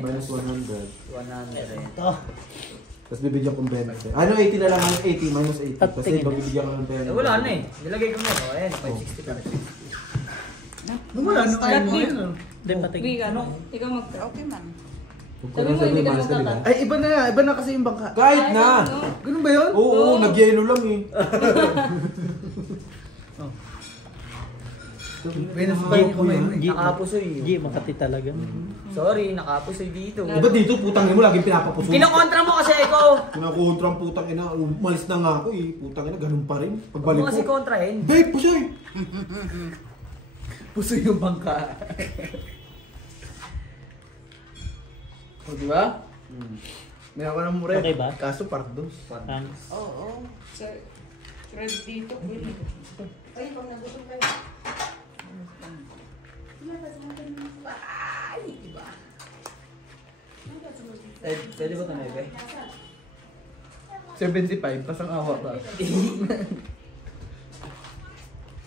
Minus 100. 100. Ito. Tapos bibigyan kong 20. Ano, 80 na lang. 80 minus 80. At Kasi tingin. bibigyan ko ng 10. Eh, wala na eh. Nilagay ko na. O, ayan. 560 pa. Wala na kayo mo yun. Hindi patingin. Wig, ano? Ikaw mag... Okay man. Sabi mo, hindi ka magtatan. Ay, iba na kasi yung bangka. Kahit na! Ganun ba yun? Oo, nag-yellow lang eh. Pinasabay ko yun. Nakapusoy. Hindi, Makati talaga. Sorry, nakapusoy dito. Diba dito, putang ina mo, laging pinapapuso. Kinokontra mo kasi ikaw. Kinakontra ang putang ina. Umalis na nga ako eh. Putang ina, ganun pa rin. Huwag Pagbalik mo kasi ko. kontrahin. Babe, pusoy! Puso yung bangka. O, diba? Meron ka ng mure. Okay ba? Kaso pardos. Thanks. Oo. Sir, Fred dito. Ay, pag nagusog kayo. Ay, diba? Pwede ba ito na iba? 75, pasang awa ba?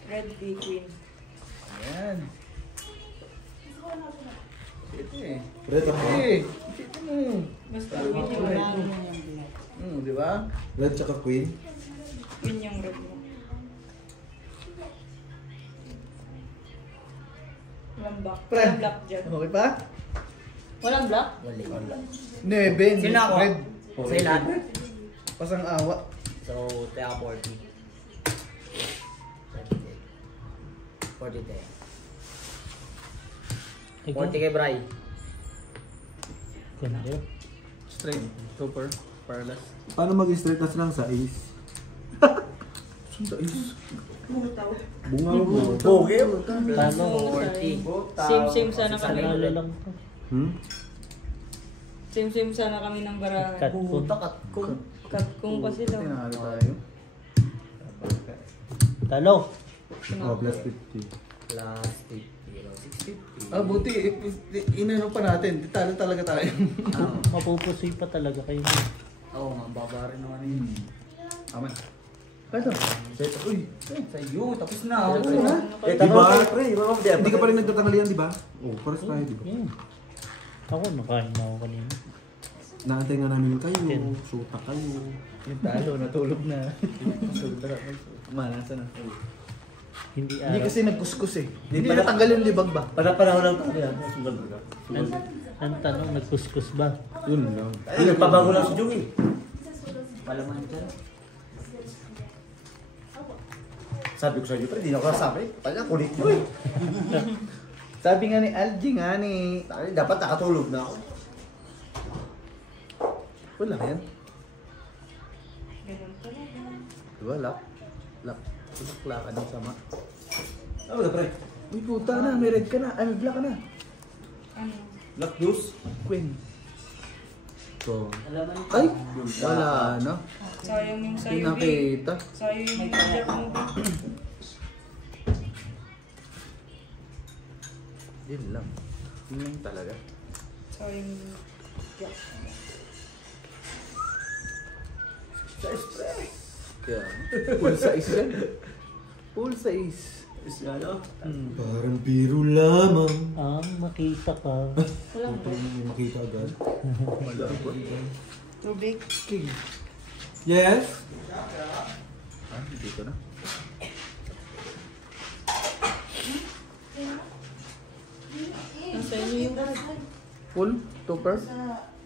Red D Queen. Ayan. Ito eh. Red ako. Ito mo. Basta Queen yung laro mo yung black. Diba? Red tsaka queen. Queen yung red mo. Walang black. Pre. Walang black dyan. Okay pa? Walang black? Wala. 9. Sino ako? Red. Sa ilan? Pasang awa. So, teka 40. 40 tayo. Ikaw? 40 kay Bray. Ganda. Straight. Topper. Paralas. Paano mag-straight na silang sa ace? Sunda is. Bunga mo. Boge. Talo. 40. Same sana kami. Talo lang to. Same sana kami ng barahan. Cut po. Puta kat kung. Kung pa sila. Tinalo tayo. Talo. Oh, plus 50. Plus 50. 650. Buti. Inano pa natin. Di talo talaga tayo. Mapupusoy pa talaga kayo. Oo nga, baba rin naman yun. Aman. Kaya Uy, sa'yo, tapos na. Tapos na? Di ba? Hindi ka pa rin nagtatanghalian, di ba? Oh, pares tayo, di ba? Yeah. Ako, nakain na ako kanina. Naantay nga namin kayo. Ten. Suta kayo. yung talo, natulog na. Manasa na. Hindi Hindi araw. kasi nagkuskus eh. Hindi natanggal yung libag ba? Para-paraho lang tayo yan. Sugal ba? Ang tanong, nagkuskus ba? Yun lang. Ay, nagpabago lang si Joey. Palaman dyan. Sabi ko sa iyo, pero hindi na ako nasabi. Kanya, kulit nyo eh. Sabi nga ni Algie nga ni... Dapat nakatulog na ako. Wala yan. Ganun talaga. Diba, lock? Lock. Lakan ng sama. Ano ba, pre? Uy, puta na. May red ka na. Ay, may black ka na. Ano? Lock news? Queen. So, Ay! Wala, ano? Sayang yung sa'yo, B. Pinakita. Sayang yung black mo, B. Yun lang. Yun lang talaga. Sayang yung black. Size, pre. Kaya, full size yan. Full size. Ano? parang biro lamang. Makita ka. Walang Ito yung makita agad. Wala po. Tubig. King. Yes? Dito na. Nasa inyo yung Full? Topper?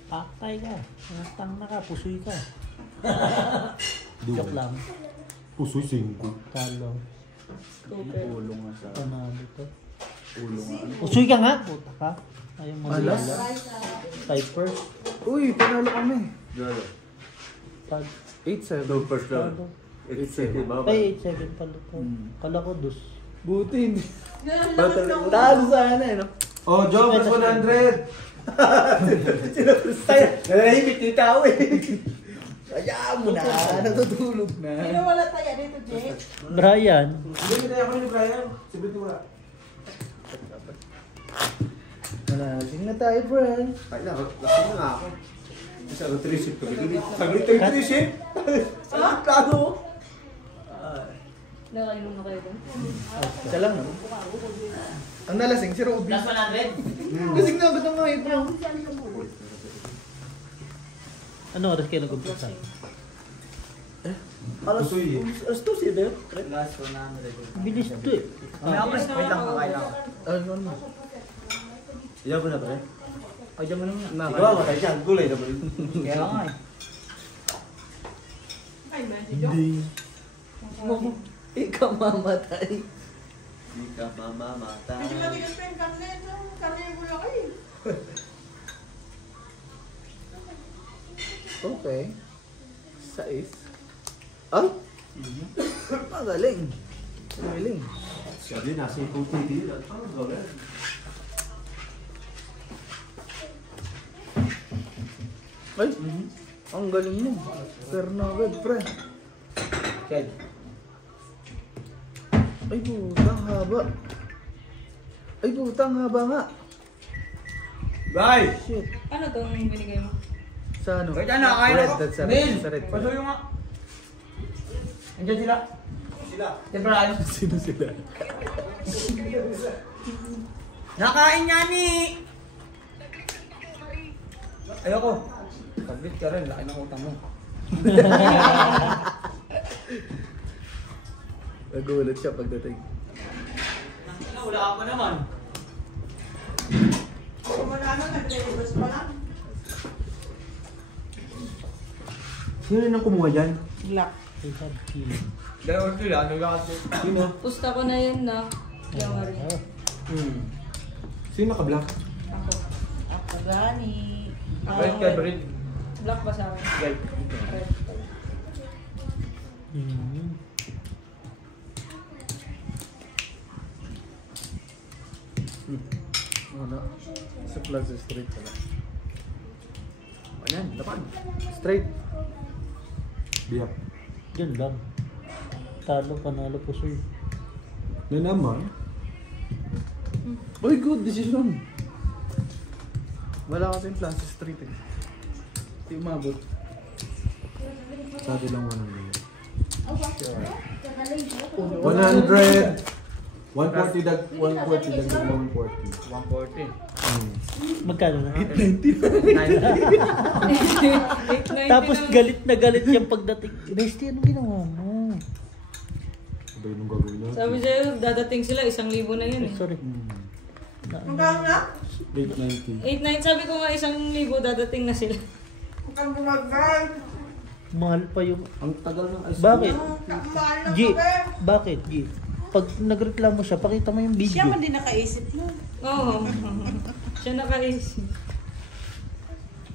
Patay ka. Tang na ka, pusoy ka. Duwa. Joke lang. Pusoy 5. Talo. Ulo nga sa... Panalo to. Ulo nga. Pusoy ka nga. Puta ka. Ayaw mo Alas. Typer. Uy, panalo kami. Gano? Tag. 8-7. No, first round. Talo. 8-7, baba. Ay, 8-7 pala to. Kala ko dos. Buti hindi. Talo sana eh, no? Oh, Joe, plus 100! Tayo, nanahimik yung tao eh. Hayaan mo na. Natutulog na. Sino wala tayo dito, Jay? Brian. Hindi, hindi ako ni Brian. Sabi ko wala. Malasing na tayo, friend. Ay, laki na nga ako. Isa ang 3-ship kami. Saglit tayo 3-ship. Saglit plano. nakainom na kayo doon. Isa lang, no? Ang nalasing si Robby. Plus 100? Lasing na agad ang mga ito. Ano oras kayo nag-umpisa? Alas 2 yun. Last 100. Bilis to eh. Mamaya ako, wait lang, kakain ako. Ano? Iyaw ko na pare. Ay, dyan mo naman. Ikaw, matay siya. Gulay na ba yun? Kaya nga eh. Ay, medyo. Ikaw mamatay. Hindi ka mamamatay. Medyo matigas pa yung karne. Karne yung bulaki. Okay. 6. Ay! Magaling. Magaling. Siya din, nasa ipong TV. Ano gawin? Ay! Ang galing mo. Pero na agad, pre. Ked. Ay, putang haba. Ay, putang haba nga. Bye! Shit. Ano tong binigay mo? Sa ano? Wait, ano, kain Red, ako. that's a red. Bill, Sa red. pasuyo nga. Andiyan sila. Sila. Temporary. Sino sila? Nakain niya ni! Ayoko. Pag-bit ka rin, laki ng utang mo. Nagulat siya pagdating. Wala ka pa naman. Kung manalo, nag-delivers pa lang. Sino rin ang kumuha dyan? Black. 5 kilo. Dalawa sila, ano ka kasi? Sino? Pusta ko na yun na. Yawa rin. Oh, Sino naka-black? Ako. Ako gani. Red ka, red. Black ba sa akin? Red. Red. Ano? Sa Plaza Street pala. Ayan, lapan. Straight. Biyak. Yan lang. Talo, panalo, pusoy. Na naman. Uy, good decision. Wala kasi yung Plaza Street eh. Hindi umabot. Sa atin lang 100. 140 dag 140 dag 140. 140. Magkano na? 890 Tapos na. galit na galit yung pagdating. Bestie, ano ginawa mo? Iba yung gagawin natin. Sabi sa'yo, dadating sila, 1,000 na yun Ay, eh. sorry. Magkano na? 890. 8,900, sabi ko nga 1,000 dadating na sila. Huwag kang bumagal. Mahal pa yung... Ang tagal ng ice Bakit? Mahal ng G, kape. bakit G? Pag nagreklamo siya, pakita mo yung video. Siya man din nakaisip mo. Oo. Siya nakaisip.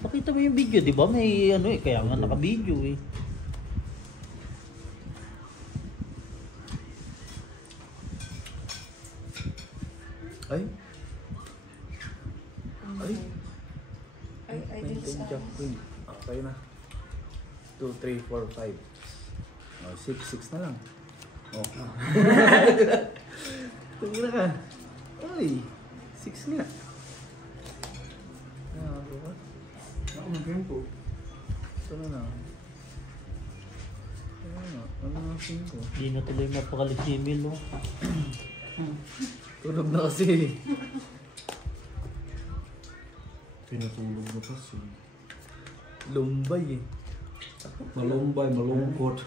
Pakita mo yung video, di ba? May ano eh, kaya nga naka-video eh. Ay. Ay. Ay, din 19 sa... Jack Queen. Okay na. 2, 3, 4, 5. Oh, 6 na lang. Oh. Tingnan ka. Uy. 6 nga. Ah, diba? Ako mag-tempo. Ito na lang. Ano na 5? Hindi na tuloy mapakalit si Emil, no? Tulog na kasi. Pinatulog na kasi. Lumbay eh. Malumbay, malungkot.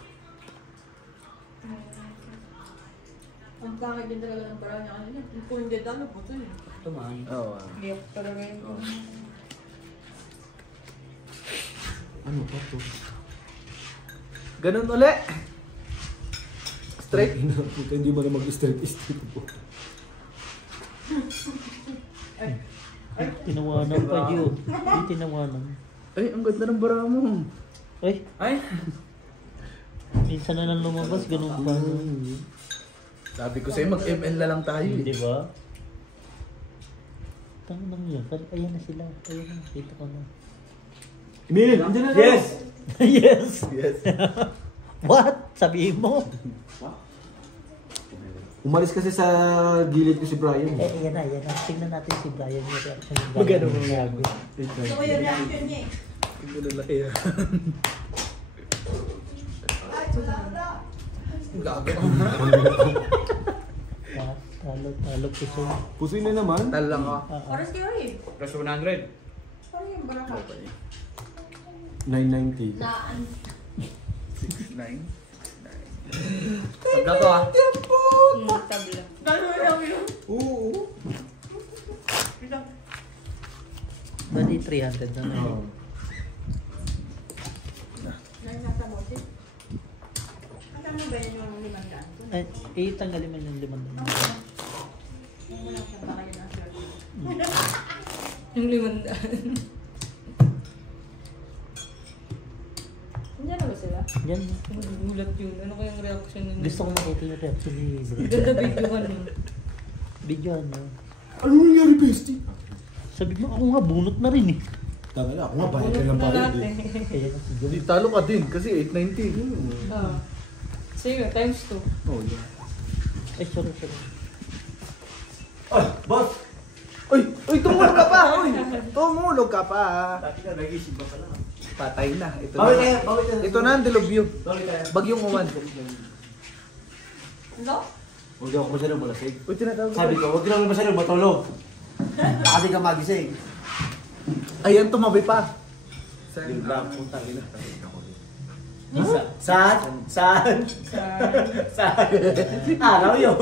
Ang pangit din talaga ng parang niya kanina. Kung hindi talo po ito eh. Tumahan. Oo. Giyak talaga yun. Ano pa to? Ganun uli. Straight. Puta, hindi mo na mag-straight po. Tinawanan pa yun. Hindi tinawanan. Ay, ang ganda ng bara mo. Ay, Ay! minsan na lang lumabas, ganun pa. Sabi ko sa'yo, mag-ML na lang tayo eh. Di ba? Tangan yun. Ayan na sila. Ayan na, kita ko na. Emil, andyan na Yes! Yes! Yes. What? Sabihin mo? Umalis kasi sa gilid ko si Brian. Ayan na, ayan na. Tingnan natin si Brian yung reaction ng Magano mo Gago. Gusto ko yung reaction niya eh. Tingnan na lang yan. Gago. Talo puso. Pusoy na naman. Tal lang ako. Oras kayo eh. Plus 100. Parang yung baraka. 990. Naan. 6-9. Pagka to ah. Tabla. Oo. Bali 300 na lang. Oo. Nasa bote. Kasama ba yun yung 500? Ay, tanggalin mo yung 500. Kung wala siya, baka yun ang swerte. Yung 500. Nandiyan na ba sila? Yan. Gulat yun. Ano kayang reaction nila? Gusto ko makita yung reaction ni bro. Ganda videohan mo. Video ano. Ano nangyari, Bestie? Sabi mo, ako nga bunot na rin eh. Tama na, ako nga bayad ka lang Na bayad natin. eh. Kaya na si John. Di talo ka din kasi 890. Ah. Sige, times 2. Oh, yeah. Ay, sorry. Ah, boss! Uy, tumulog ka pa! Uy! Tumulog ka pa! Dati ka, nag-isip ba ka lang? Patay na. Ito Bawit na. tayo, bawit tayo. Ito na ang dilubyo. Bawit tayo. Bagyong uwan. Ano? Huwag daw ako masyadong malasig. Uy, tinatawag ko. Sabi ko, huwag lang masyadong matulog. Kasi ka magising. Ayan, tumabi pa. Yung lang, puntang ina. Saan? Saan? Saan? Araw yun.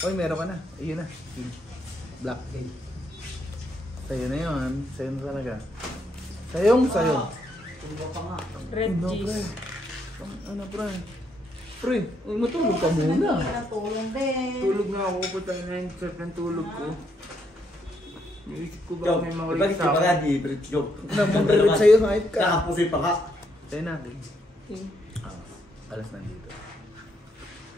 Uy, meron ka na. Ayun na. Black. Sa'yo na yun. Sa'yo na talaga. Sayong sayo. Red No, pre. cheese. Ano, pre? Pre, uy, matulog ka muna. Natulong din. Tulog na ako. Patay na yung surf ng tulog ko. Naisip ko ba may mga Ibalik ulit ka sa ba akin? nga, di Brit joke. Nagmamarit sa'yo, kahit ka. Nakapusoy pa ka. Sa'yo natin. Okay. Alas nandito.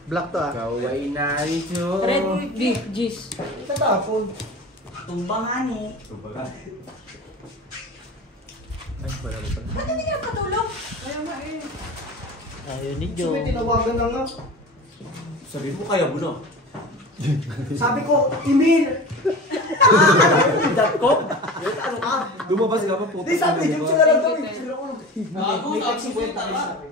Black to ah. Ikaw ay nais nyo. Red beef cheese. Tatapon. Tumbangan eh. Ay, pala ko pala. Ba't hindi ka patulog? Ayaw nga eh. Ayaw ni So, may John. tinawagan na nga. Sabi mo kaya mo na. Sabi ko, email! .com? Ano ka? Lumabas ka pa puto. Di sabi, yung sila lang daw eh. May taxi kwenta rin sa akin.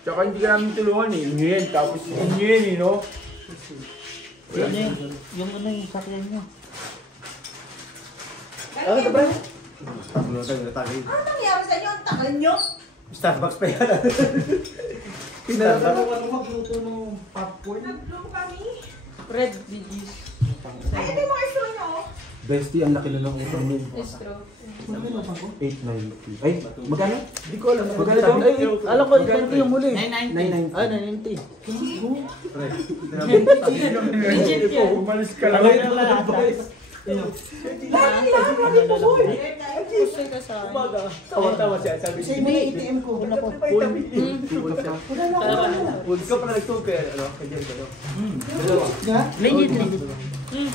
Tsaka hindi ka namin tulungan eh. Ingin, tapos ingin eh, no? Ano yun? Yung ano yung sakyan niyo? Ano ito, pre? Ano tayo? Ano nangyari sa inyo? Ang tagal nyo? Starbucks pa yan. Pinalaman Starbucks. Ano magluto ng popcorn? Nag-bloom kami. Red beef cheese. Ay, ito yung mga istro nyo. Bestie, ang laki na ng utang mo. Estro. 890. Ay, magkano? Hindi ko alam. Magkano to? Ay, alam ko, ito yung muli. 990. Ah, 990. Legit yan. Umalis ka lang. Lagi nila Gusto ka sa akin. Tawa-tawa siya. Sabi Kasi mo na ATM ko. Wala ko. Pulse ka pala nagtog kaya, ano? Kaya ka, no? Nga? Legit.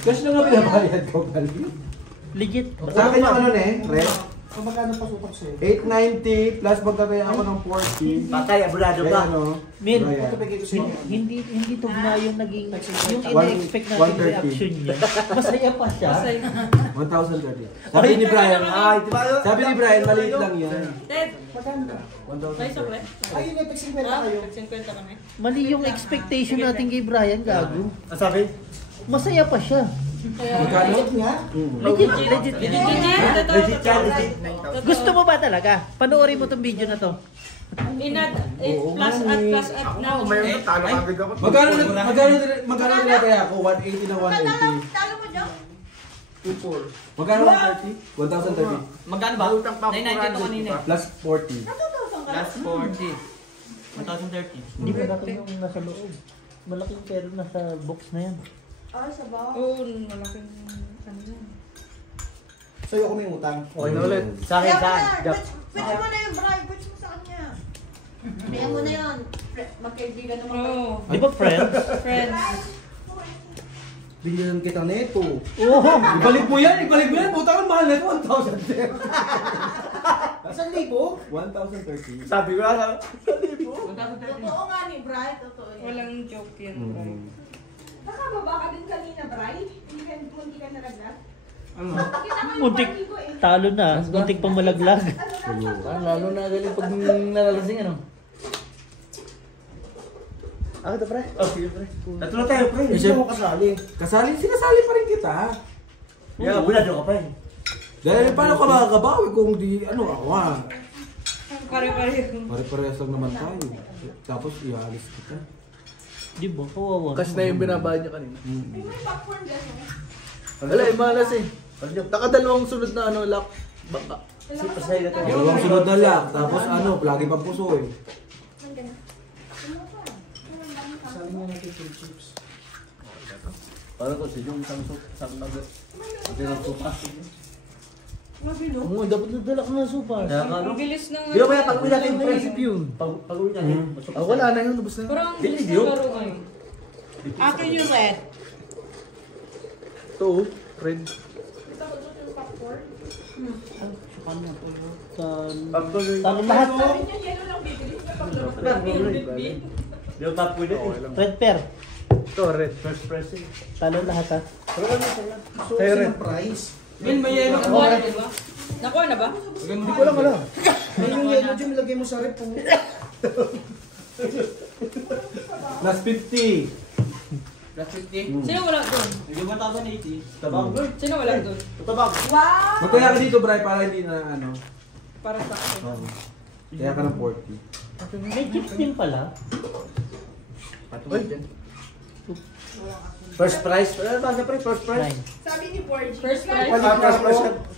Cash na nga pinabayad ko pala. Legit. Sa akin yung ano ne, Red? So magkano pa sutok sa'yo? 890 plus magkakaya ako ng 40. Patay, abulado Kaya ka. ano? Min, Ryan. hindi to na yung naging, yung One- ina-expect natin 130. reaction niya. Masaya pa siya. Masay. 1,030. Sabi ni Brian, Ay, di ba? sabi ni Brian, maliit lang yan. Ted, 1,030. may sukle? Ay, yun, ito 50 Ah, kayo. 50 kami. Mali yung expectation natin kay Brian, gago. Ang sabi? Masaya pa siya. Magkano? Legit. Legit yan. Legit yan, legit. Gusto mo ba talaga? Panoorin mo tong video na to. Plus at na. Mayroon na talo kagad ako. Magkano nila kaya ako? 180 na 180. Talo mo dyan? 2-4. Magkano 130? 1,030. Magkano ba? Utang pa 990 to kanina. Plus 40. Natutulong ka Plus na? 40. 1,030. Hindi pa natin yung nasa loob. Malaking pera nasa box na yan. Ay, sa ba? Oo, malaking ano yan. So, yung may utang. Okay na ulit. Sa akin, Kaya mo saan? na. Pwede mo na yun, Bri. Pwede mo sa kanya. Kaya mo na yun. Magkaibigan naman kayo. Oo. Di ba, friends? Friends. Bigyan kita neto. Oo. Ibalik mo yan, Utang ang mahal na ito, 1,000. 1,000? 1,030. Sabi ko lang, Totoo nga ni Bri. Totoo yan. Walang joke yan. Nakababa ka din kanina, Bri? Hindi ka nalaglag? Ano? Kita ko yung Muntik. paligo eh. Talo na. Muntik pang malaglag. Lalo na galing pag nalalasing, ano? Ako to, pre. Oh, sige, pre. tatlo tayo, pre. Hindi Isip- mo kasali. Sinasali pa rin kita. Yeah, abulado ka pa eh. Dahil paano ka makakabawi kung di, ako nga. Pare-pareho. Pare-parehas lang naman tayo. Tapos ialis kita. Di ba? Kawawa. Kasi na yung binabaan niya kanina. May popcorn dyan. Wala, malas eh. Nakadalawang sunod na lock. Baka. Dalawang sunod na lang. Tapos lagi pang puso eh. Sabi niya natin yung chips. Parang ko, yung Samsung nugget. Hindi lang tupas. Oo, dapat nadala ka ng supas. Ang bilis ng... Pero kaya pag-uwi natin yung Naisip yun. Pag-uwi natin. Wala na yun, lubos na. Pero ang bilis ng laro ngayon. Akin yung red. Ito, red. Talo lahat. Sabi niya, yellow lang bibili. Di ba pwede? Red pair. Ito, red. First pressing. Talo lahat ha. Sa'yo red. Price. Min, may yelo ka Nakuha na, di ba? Nakuha na ba? Hindi ko lang alam. Ay, yung yellow dyan, lagay mo sa rep po. Plus 50. Sino wala doon? Tabang. Sino wala doon? Tabang. Wow! Magkaya ka dito, Bray, para hindi na Para sa akin. Kaya ka ng 40. May chips din pala. First prize. Ano ba siyempre? First prize. Nine. Sabi ni Borgie. First prize.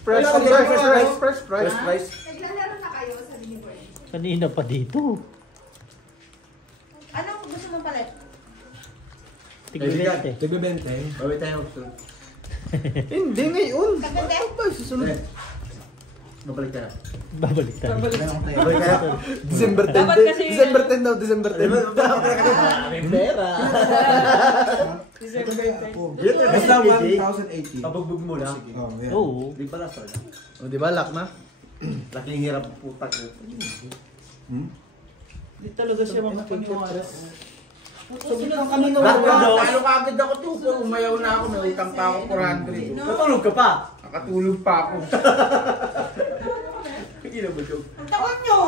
First prize. First prize. Naglalaro na kayo, sabi ni Borgie. Kanina pa dito. Ano gusto mong palit? Tigil-20. Tigbe 20. Bawi tayo. Hindi, ngayon. Kaganda. Ano ba? Susunod. Mabalik tayo. Babalik tayo. Balik tayo. December 10. Dapat kasi- December 10 daw, December 10. Pera. December 10. Basta 1,080. Pabugbog mo lang. Oh, yeah. Oo. Di pala sir. O, di ba? Lock na? Laking hirap putak. Hindi talaga siya makapaniwala. Sabi lang kami na Talo ka agad ako tupo. Umayaw na ako. May utang pa ako 400. Natulog ka pa. Nakatulog pa ako. Hindi na ba joke? Ang takot nyo!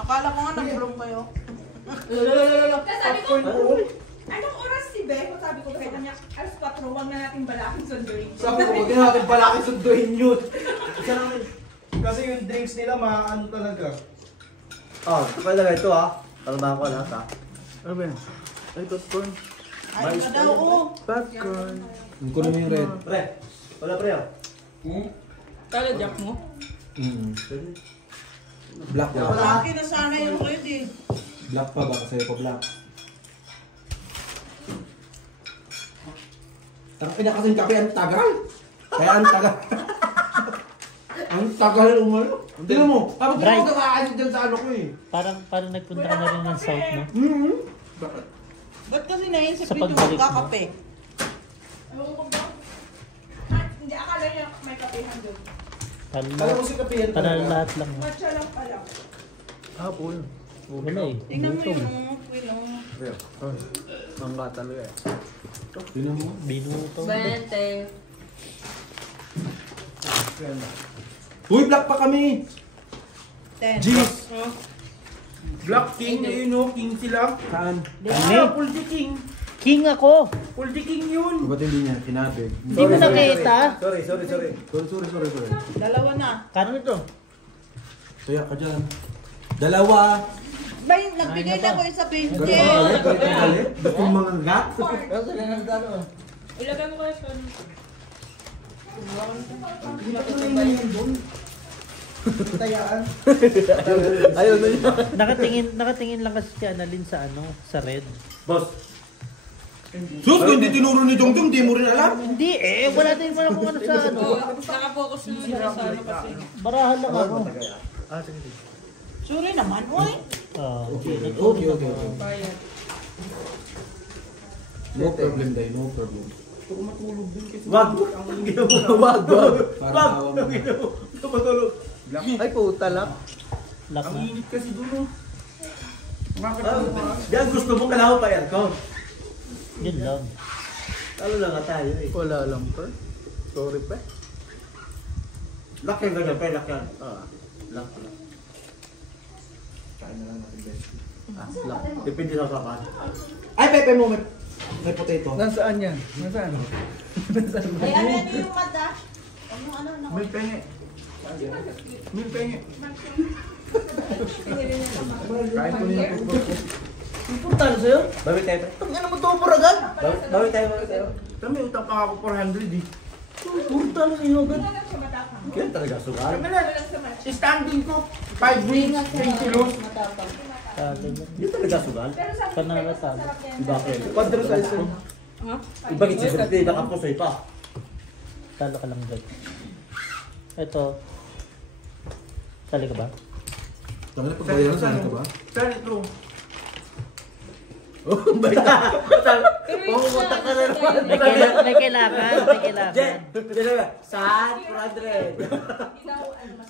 Akala ko nga nag-vlog kayo. Sabi ko, anong oras si Beko? Sabi ko kay kanya, alas 4, huwag na natin balakin sunduin. Sabi ko, huwag natin palaki sunduin yun. Kasi yung drinks nila, maano talaga. Oh, talaga ito ha. Kalamahan ko lahat ha. Ano ba yan? Ay, popcorn. Ay, na daw, oh. Popcorn. Yung kuno mo yung red. Pre, wala pre ah. Talo jack mo? Black ba? Malaki na sana yung red eh. Black pa ba? Kasi pa black. Tangina kasi yung kape ang tagal. Kaya ang tagal. Ang tagal umano. Tingnan mo. Tapos Right. hindi ko nakakain dyan sa ano ko eh. Parang nagpunta ka na rin ng south, no? Ba't kasi naisip Sa nyo pagbalik mo. magkakape? Ewan ko ba? Hindi, akala niya may kapehan doon. Alam mo si Kapiyan Panalo lahat lang. no? Matcha lang pala. Apple. Wala eh. Tingnan mo Gutom. yung wilong. Mangga talaga eh. Tingnan mo. Binuto. 20. Uy, black pa kami. 10. Jeez. Black King, yun o, King sila. Saan? Kami. Puldi King. King ako. Puldi King yun. Ba't hindi niya tinabig? Hindi mo nakita. Sorry. Sorry. Dalawa na. Kano ito? Kaya ka dyan. Dalawa. Bay, nagbigay na ko isa 20. Galit. Ba't yung mga gat? Ilagay mo kaya sa ano? Tayaan. Ayaw na niya. Nakatingin lang kasi si Annalyn sa sa red. Boss. Sus, kung hindi tinuro ni Dongdong, di mo rin alam. Hindi eh, wala din mo kung ano sa ano. Oo, nakapokus naman ako sa ano kasi. Barahan lang ako. Ah, sige, sige. Sorry naman, oy. Okay. Bayad. No problem, Day. No problem. Wag. Ang ginawa. Wag. Para tawa mo. Kapatulog. Ay, puta lang. Lock Ang na. init kasi doon o. Yan gusto mo kailangan pa aircon. Yun lang. Talo lang nga tayo eh. Wala lang, per. Sorry, pe. Lock yan ganyan, pe, lock yan. Lock. Kain na lang natin, guys. Lock. Depende sa usapan. Ay, Pepe mo, may potato. Nasaan yan? Nasaan? Ay, ano yung mata? May pengi. May pengi. Kain ko niya. Importante sa'yo? Bawi tayo, pre. Ang ina mo to por agad? Bawi tayo. Kami utang pa ako 400 eh. Importante sa'yo agad. Kaya talaga sugal. Kami na. Standing ko. 5 wins, 3 kilos. Talo na. Yun talaga sugal. Panalo talo. Iba kayo. Padre sa'yo. Iba kitsi baka pusoy pa. Talo ka lang dyan. Ito. Tali ka ba? Tama na pagbayaran sa ka ba? Saan ito? Oh, basta. Pumupunta ka na naman. May kailangan. May kailangan. Jen, saan 400?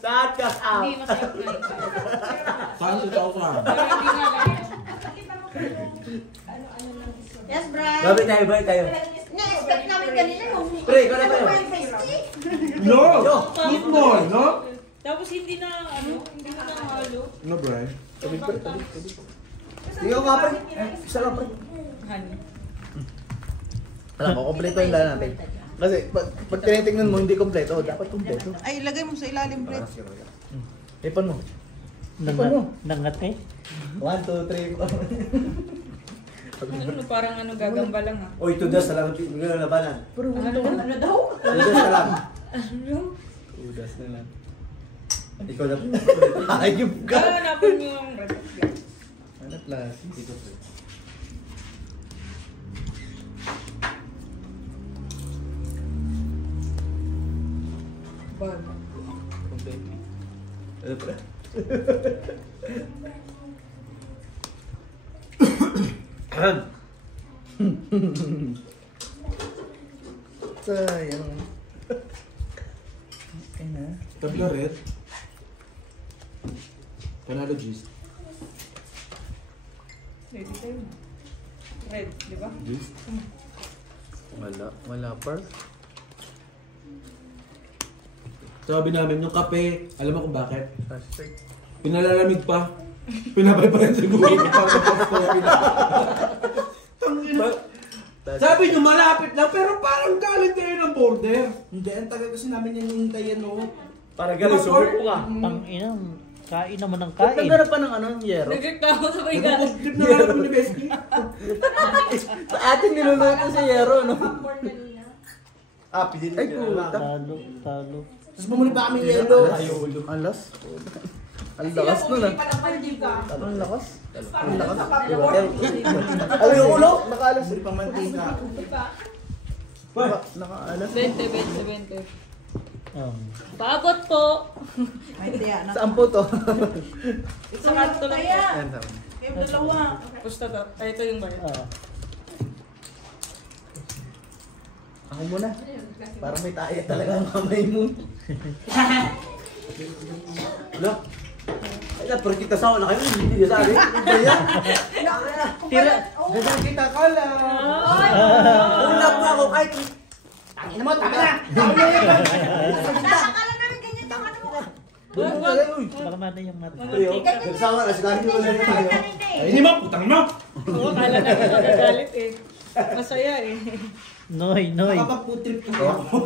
Saan cash out? Hindi, masarap na ito. Saan ito ako ka? Pero hindi nga ganyan. Yes, Brian. Bawi tayo. Na-expect namin kanina yung... Pre, ikaw na tayo. No! Football, no? Tapos hindi na, hindi na nahalo. No, Brian. Ikaw nga pre. Isa lang pre. Honey. Alam mo, kompleto yung lahat natin. Kasi pag tinitingnan mo hindi kompleto, dapat kompleto. Ay, ilagay mo sa ilalim, Brett. Ipan mo. Ano? Nangat eh. 1, 2, 3, 4. Ano, parang gagamba lang ha. Oy, tudas na lang. Bigyan na labanan. Pero Ano daw? Tudas na lang. Ano? udas na lang. Ikaw na. Ayup ka! Hanapin niyo yung red. Ano klasis? Bag. Kompleto. Ano pre? Sayang. Ay na. Tabla red. Panalo G's. Ready tayo na. Red, di ba? G's? Wala par. Sabi namin, yung kape, alam mo kung bakit? Hashtag. Pinalalamig pa. Pinabay pa rin siguro. Tangina. Sabi nyo malapit lang, pero parang galing kayo ng border. Hindi, ang tagal kasi namin yung hintayin no. Para galing sumur ko ka. Ang inang. Kain naman ng Ba't kain. naghanap pa ng ano, yero? Nagreklamo sa may galing. Nag-positive na nga naman ni Besky. Sa atin niluluto sa yero, no? Ah, pidin Ay, puta. Talo. Tapos bumuli pa kami yelo. Ayulo. Ang las. Ang lakas nun ah. Ang lakas. Ang lakas. Ano yung ulo? Nakaalas. Hindi pa mantika. Nakaalas. 20. Paabot po. Saan po to? Sa kanto lang. Yan, tama. Yung dalawa. Pusta to. Ay, ito yung bayad. Ako muna. Parang may tayo talaga ang kamay mo. Ano? Ay, pero kita sa na kayo. Hindi niya sabi. Hindi niya. Tira. Ganyan kita ka lang. Ulap mo ako kahit. Tangin mo, tama na! Nakakala namin ganyan yung ano mo. Baka mana yung mata. Tuyo. Nagsawa na. Sigari mo na rin tayo. Ay, hindi mo, putang mo! Oo, kala na nagagalit eh. Masaya eh. Noy. Nakapag-putrip ko ako.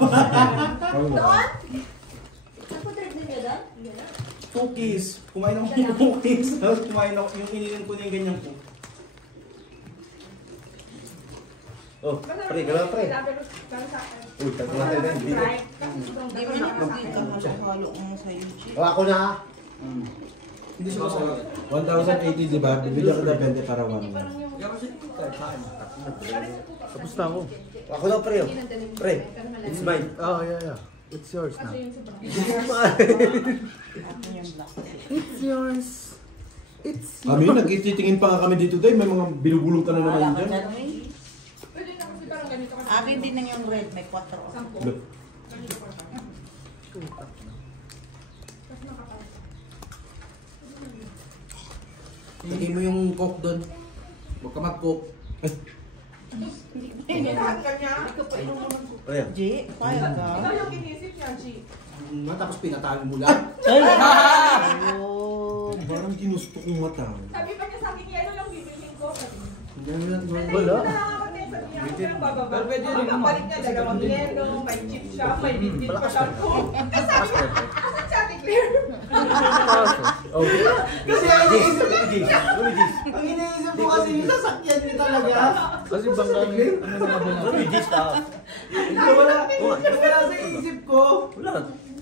Doon? Nagputrip din niya doon? Cookies. Kumain ako ng cookies. Tapos kumain ako yung ininom ko na yung ganyan ko. Oh, pre, galaw pre. Uy, tatlo na rin. Dito. Hindi mo na halo mo sa YouTube. O, ako na. Hindi siya masarap. 1,080, di ba? Bibigyan ka na 20 para 1. Tapos na ako. Ako na pre. Pre, it's mine. Oh, yeah. It's yours now. It's yours. It's Kami, nagtitingin pa nga kami dito day. May mga binubulong ka na naman dyan. Akin din na yung red, may 4. Lagay mo yung coke doon. Huwag ka mag-coke. Pre. G, kaya ka? Tapos pinatago mo lang. Ay! Parang ginusto kong mata. Sabi pa niya sa akin, yellow lang bibilhin ko. Wala. lang siya ng bababa. Pagkapalit niya, dalawang yelo, may chip siya, may bitbit pa siya ko. Sabi ko, asan si Ate Claire? Kasi ang iniisip ko kasi yung sasakyan niya talaga. Kasi bang ano na ba na? Luigi's ka. Wala sa isip ko. Wala.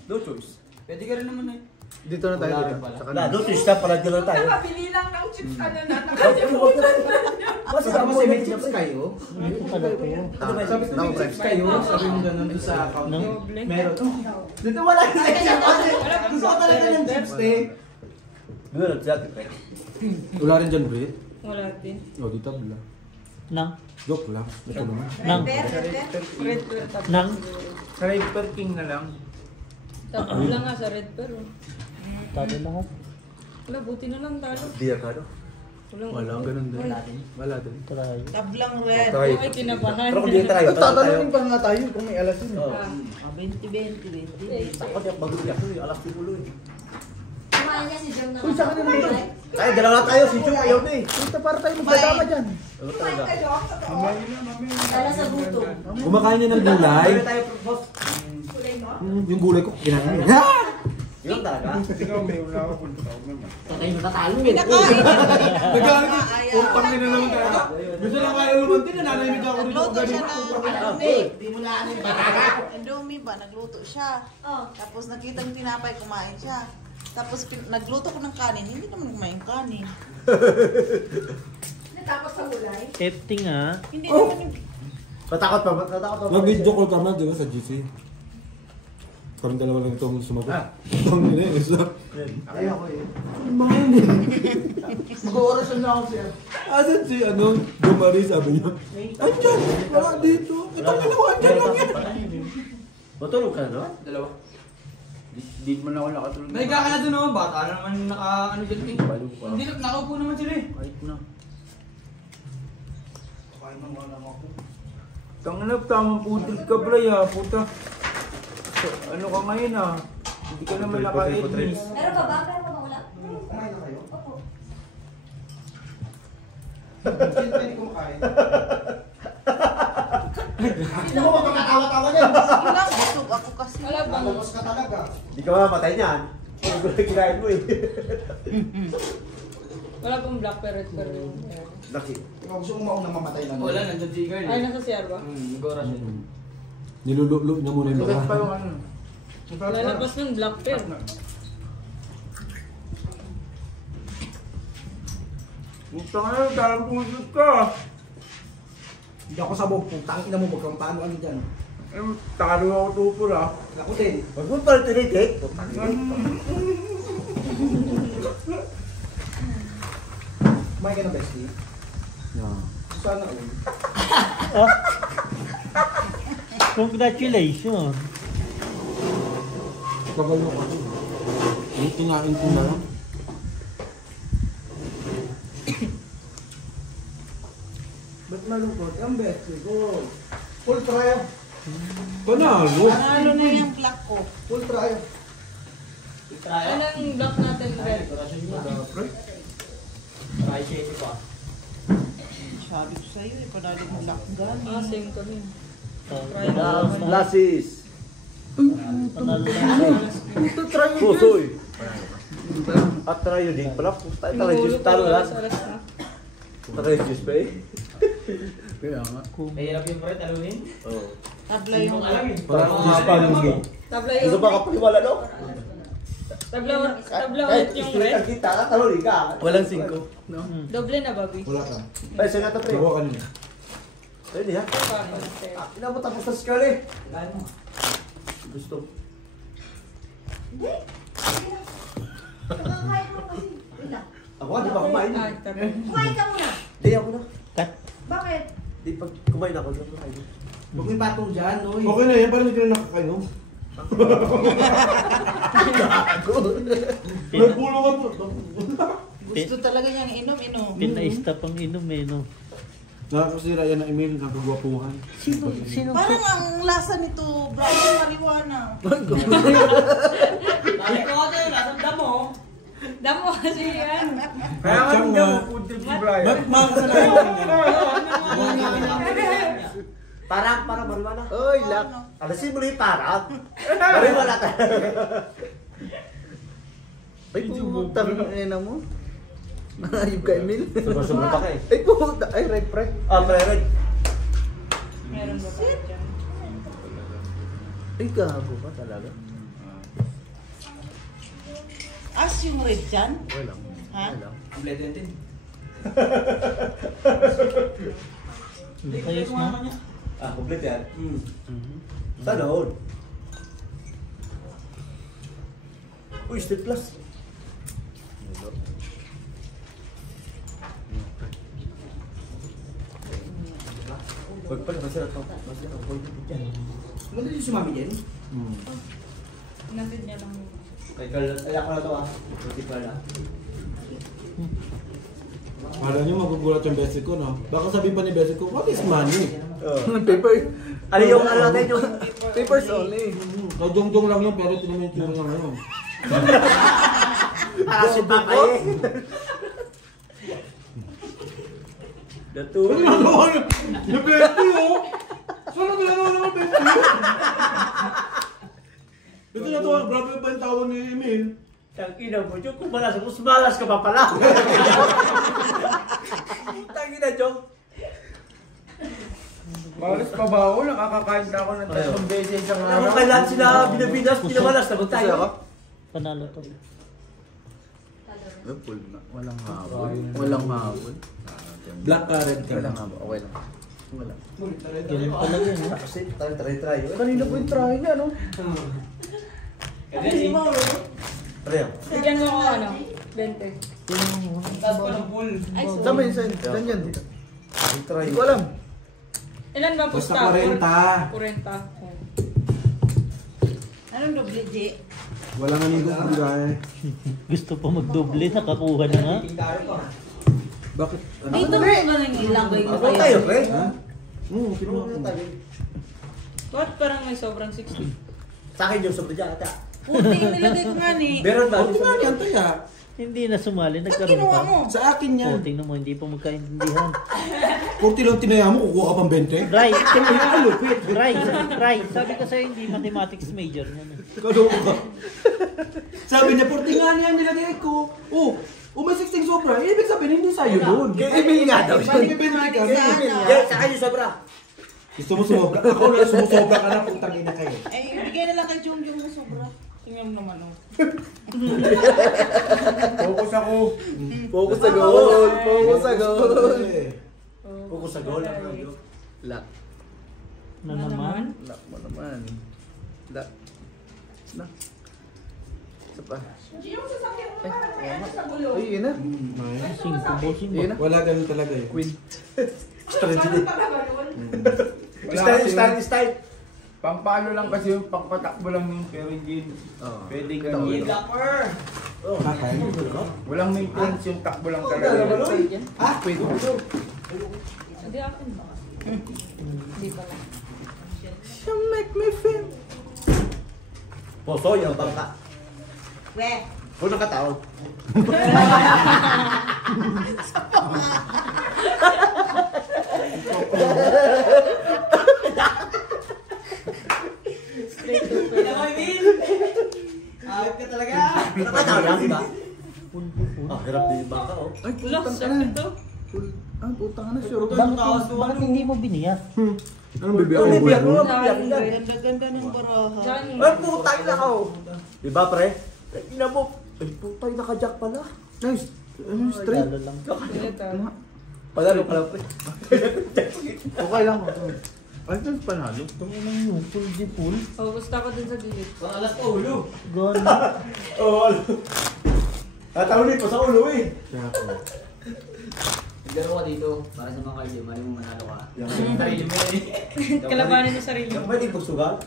No choice. Pwede ka rin naman eh. Dito na tayo dito. Saka Wala, na. doon twist ka para dyan lang tayo. Nakabili lang ng chips ka na nakalimutan na niya. Kasi sabi mo may chips kayo. Sabi ko May chips kayo. Sabi mo ganun doon sa account. Doble. Meron. Dito wala yung chips. Gusto ko talaga ng chips eh. Doon na nagsabi pa. Wala rin dyan, Brit. Wala din. O, dito wala. Nang? Joke lang. Ito naman. Nang? Red pear tapos. Nang? Hyper King na lang. Tapos lang nga sa red pear. Oh. Talo lahat. Wala, buti na lang talo. Diya ka no? Wala, ganun din. Wala din. Try. Tablang red. Tayo. Ay, kinabahan. Pero kung di tayo, Tatanungin pa nga tayo kung may alas yun. Oo. 20. Takot yung bago niya. Uy, alas di mulo eh. Kumain niya si Jom na Uy, saan ka na dito? Ay, dalawa tayo. Si Chu ayaw na eh. Ito para tayo magkasama dyan. Ano Kumain talaga? kayo, totoo. Dala sa gutom. Kumakain niya ng gulay. Ayaw tayo, boss. Kulay mo? Yung gulay ko, kinain niya. Yun talaga. Patay mo tatalo eh. Pinakain. Nagalit. Ayaw. Utang nila naman talaga. Gusto lang kaya lumantin na nanayimik ako dito. Nagluto siya ng Di mo na ano yung baraka. Indomie ba? Nagluto siya. Oh. Tapos nakita ng tinapay, kumain siya. Tapos nagluto ko ng kanin, hindi naman kumain kanin. Natapos sa gulay? Hefty nga. Hindi naman yung... Matakot pa, matakot pa. Mag-video call ka na, di ba, sa GC? Parang dalawa lang itong sumagot. Ang nila yun, isa. Ayaw ko eh. Mahal eh. Mag-oorasyon na ako siya. Asan si, Gumari, sabi niya. Andyan, wala dito. Ito ginawa, andyan lang yan. Matulog ka na no? Dalawa. Di mo na ako nakatulog. Nahiga ka na doon naman, bata na naman ano dyan eh. Hindi, nakaupo naman sila eh. Kahit na. Tanganap, tamang putik ka, Bray, ha, puta. So, ano ka ngayon, ha? Hindi ka naman naka-edmis. Meron pa ba? Meron pa ba wala? Kumain na kayo? Opo. Hindi kumakain. Hindi mo magkakatawa-tawa niyan. Ilang busog ako kasi. Wala bang... Tapos ka talaga. Hindi ka mamatay niyan. Kung gusto kinain mo eh. Wala pang black pear, red pear yung... Laki. Gusto mo maunang mamatay na. Wala, nandyan si Girl. Ay, nasa CR ba? Nag-oras yun. Nilulup niya muna yung Bakit pa baka. yung ano? Lalabas ng black pear. Puta nga yun, parang pumusot ka. Hindi ako sabog, putang ina mo, magkang paano ano dyan. Eh, talo ako tupol, ha? Ako din. Wag mo pala tinitik. Kumain ka ng bestie? Yeah. Sana all. Congratulations. Tagal mo kasi. Yung tingain ko na lang. Ba't malungkot? Ang bestie ko. Full try. Panalo. Ano na yung black ko? Full try. Anong black natin, red? Sabi ko sa'yo, ipadali mo black gun. Ah, same kami. Glasses. Panalo na. Pusoy. At tayo din pala. Tayo juice talo lang. Alas na. Tayo juice pa eh. Kaya nga. Mahirap yung pre, talunin. Oo. Tabla yung... Parang juice pa nung game. Tabla Gusto yung... ba kapaliwala no? Tabla ulit yung red. Kita, taluli ka. Walang 5. No? Doble na, Bobby. Wala ka. Ay, saan nato pre? Gawa ka nila. Pwede ha? Ina mo tapos na skull eh. Gusto. Hindi. Nakakain mo kasi. Wala. Ako di pa kumain. Ah, tabi. Kumain ka muna. Di ako na. Cut. Bakit? Di pag kumain ako. Di ako kumain. Huwag may patong dyan, Noy. Okay na yan, parang hindi ka na nakakainom. Nagpulo ka po. Gusto talaga niyang inom. Pinaista pang inom eh, no? Nakakasira yan ang email ng kagwapuhan. Sino? Parang ang lasa nito, brown marijuana. Damo kasi yan. Kaya nga hindi ako putik si Brian. Ba't makakasalayan ka nga? Parang mariwana. Oy, lock. Alasin mo yung parang. Mariwana ka. Ay, putang ina mo. Ayub ka, Emil. Sobra pa ka eh. Ay, puta. Ay, pre. Ah, pre-red. Meron ba pa dyan? Ay, gago ka talaga. As yung red dyan? Okay lang. Ha? Okay lang. Kompleto yan din. Ayos na. Ah, kompleto yan. Sana all. Uy, step plus. Huwag pala, masarap ako. Masarap ako. Maganda yung sumami din. Nandun niya lang. Kay Carl, ay ako na to ah. Buti pala. Alam niyo, magugulat yung beses ko, no? Baka sabihin pa ni beses ko, what is money? Paper. Ano yung ano natin yung... Papers only. Kadungdong lang yun, pero tinamin yung nga ngayon. Para si Bakay. Dato. Ano yung nagawa niyo? Yung 20, oh! Saan ang ginagawa naman 20? Ito na to, grabe pa yung tawag ni Emil. Tangina mo, Jok. Kung malas ka pa pala. Tangina, Jok. Malas pa ba ako? Nakakakain na ako ng 3 beses ang Ano kailan sila binabinas, pinamalas na tayo. Panalo to. Full na. Walang habol. Walang habol. Black ka, red ka. Walang habol. Okay lang. Wala. Ganun talaga yun. Kasi try. Kanina po yung try niya, no? Ano yan? Bigyan mo ako ano? 20. Saan ba yung sign? Saan yan? Try. Hindi ko alam. Ilan ba Basta pusta? 40. 40. Anong doble, J? Walang anigo kung gaya. Gusto pa magdoble, nakakuha na nga. Bakit? Dito mo ba nang ilagay ko Ako tayo, pre. Ha? Oo, kinuha ko. What? Parang may sobrang 60. Sa akin yung sobra dyan, ata. Puti, nilagay ko nga ni. Meron ba? Buti nga niyan, taya. Hindi na sumali, Ba't nagkaroon kinuha pa. mo? Sa akin yan. Oh, tingnan mo, hindi pa magkaintindihan. 40 lang tinaya mo, kukuha ka pang 20. Right. Right. Sabi ko sa'yo, hindi mathematics major yan. Kaloko ka. Sabi niya, 40 nga niya nilagay ko. Oh, may 16 sobra. Ibig sabihin, hindi sa'yo yun. Kaya Emil nga daw. May 20 ka. Yan, sa akin yung sobra. Gusto mo sumobra? Ako na sumusobra ka na kung tangina kayo. Ay, ibigay na lang kay Jung na sobra. Tingnan mo naman oh. Focus ako. Focus sa goal. Focus sa goal. Focus sa goal. Lock. Na naman. Lock mo naman. Lock. Lock. Isa pa. Yung sasakyan mo parang may ano sa gulo. Ay, yun na. Singko, bossing Yun ba? na. Wala ganun talaga eh. Queen. Strategy. Wala kasi Style. pampalo lang kasi yung pagpatakbo lang yung pero hindi pwede ganun. Kakay. Walang maintenance yung takbo lang talaga. Queen. Hindi akin ba? Hindi pala. You make me feel. Poso, yung bangka. We. Kung nakataon. Awit ka talaga. Nakataon lang, di ba? Ah, hirap din yung bangka, oh. Ay, Wala, putang ka sakit na. to. Ah, putang ka na. Sure. Bakit hindi mo biniyak? Anong bibiyak Ano, mo? bibiyak mo? Ganda-ganda ng baraha. Diyan. Ay, putay na ako. Di ba, pre? Ina mo. Ay, putay, naka-jack pala. Nice. Ano, straight? Lalo lang. Dito. Panalo pala, pre. Okay lang. Ay, ito yung panalo. Tungin lang yung full di full. Oh, gusto ko dun sa gilid. Pangalas pa ulo. Gone. Oo, ano. Tatawin pa sa ulo, eh. Naglaro ka dito para sa mga cardio, mali mo manalo ka. Yung Sarili mo eh. Kalabanin yung sarili. Yung pwede pagsugal?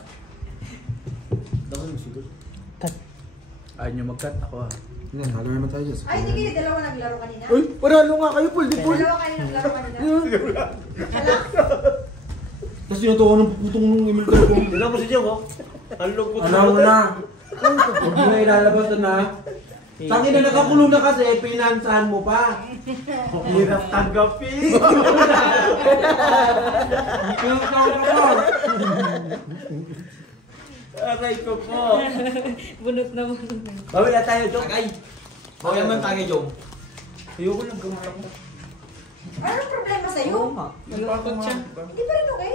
Dapat yung sugal. Ayaw nyo mag-cut ako ah. Yan, halo naman tayo dyan. Ay, hindi kayo dalawa naglaro kanina? Uy, panalo nga kayo, full di full. Dalawa kayo naglaro kanina? Tapos yung tuwa ng putong ng email ko. Tignan mo si Joe, oh. Ang lungkot Alam mo na. Huwag mo na ilalabas na. Tangin na nakakulong na kasi, pinansahan mo pa. Hirap tanggapin. Aray ko po. Bunot na bunot. Bawal na tayo, Jong. Tagay. Bawal naman tagay, Jong. Ayoko lang gumawa ko. Anong problema sa'yo? Malungkot siya. Hindi pa rin okay?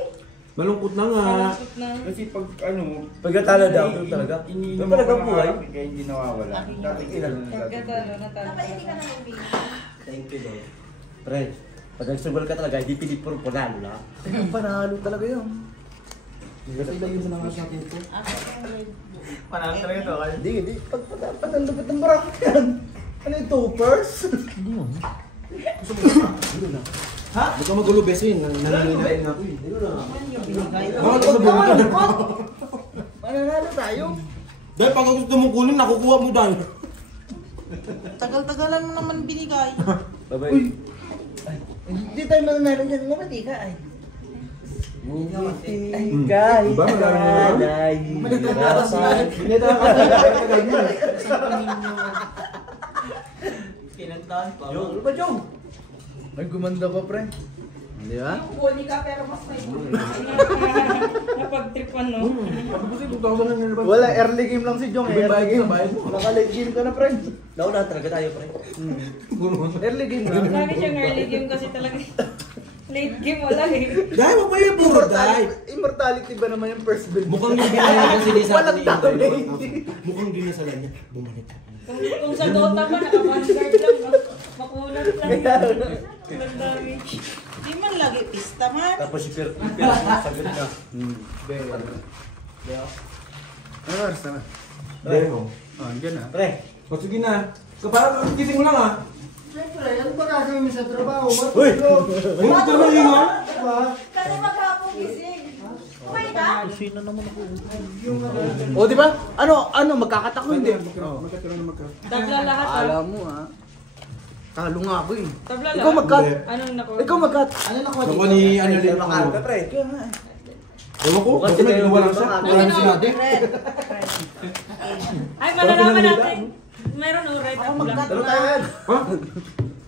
Malungkot na nga. Malungkot na. Kasi pag ano, Pagkatalo daw, talaga. iniinom Talaga ako buhay. ng kaya hindi nawawala. Dati kilala na dati. Pagkatalo, natalo. Dapat hindi ka na umiinom. Thank you, Lord. Pre, pag nagsubal ka talaga, hindi pinipuro po lalo na. Panalo talaga yun. Nagkatayo mo na nga sa akin po. Panalo talaga to. Hindi. Pag ang lupit ng barak yan. Ano yung toppers? Ha? Huwag ka magulo, beso yun. Nangininain nga ako yun. Bakit ka sa bumito? Panalo tayo. Dahil pag gusto mong kunin, nakukuha mo dahil. Tagal-tagalan mo naman binigay. Bye-bye. Hindi tayo mananalo dyan. Ngumati ka ay. Kahit alay, hirapan. Pinita ka na. Kinantahan pa. Jong, ano ba, Jong? Ay, gumanda pa, pre. Di ba? Yung boni ka pero mas may Napag-tripan, no? Kasi 2,000 na nilabas. Wala, early game lang si Jong. May bayad Early game. sa bayad mo. Naka-late game ka na, pre. Nauna talaga tayo, pre. Early game lang. Lagi siyang early game kasi talaga. Late game, wala eh. Dahil mo pa yung puro, dahil. Immortality ba naman yung first build? Mukhang yung binaya kasi di sa Walang atin tao yung na mukhang di na sa lanya. Bumalik. Kung sa Dota ba, naka-vanguard lang, no? Makulat lang. Walang damage. Di man lagi pista man. Tapos si Pierre, sagot na. Ano oras na? Deho. Oh, andyan na. Pre, o sige na. So parang gising mo lang ha. Siyempre, ano ba gagawin mo sa trabaho? Uy! Huwag ka na ingon! Kasi maghapong gising. Okay ka? Sino naman ako? O, di ba? Ano, magkakatako hindi. Oh. Tabla lahat, ah. Alam mo, ha? Talo nga ako eh. Tabla Ikaw lahat. magkat. Anong nakuha? Ikaw magkat. Ano nakuha Ako ni ano din ang ano. Kaya nga eh. Ewan ko, kasi may ginawa lang siya. Wala na sila natin. Ay, malalaman natin. Meron o red at black. Dalo tayo yan. Ha?